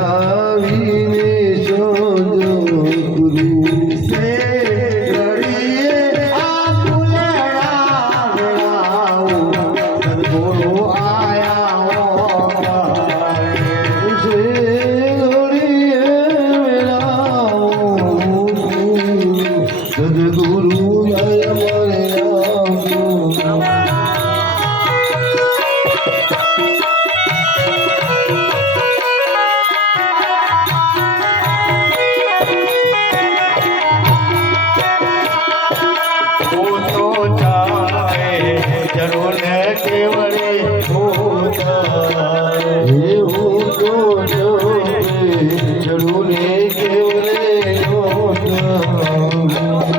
Navidad.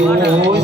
ગયું હોય.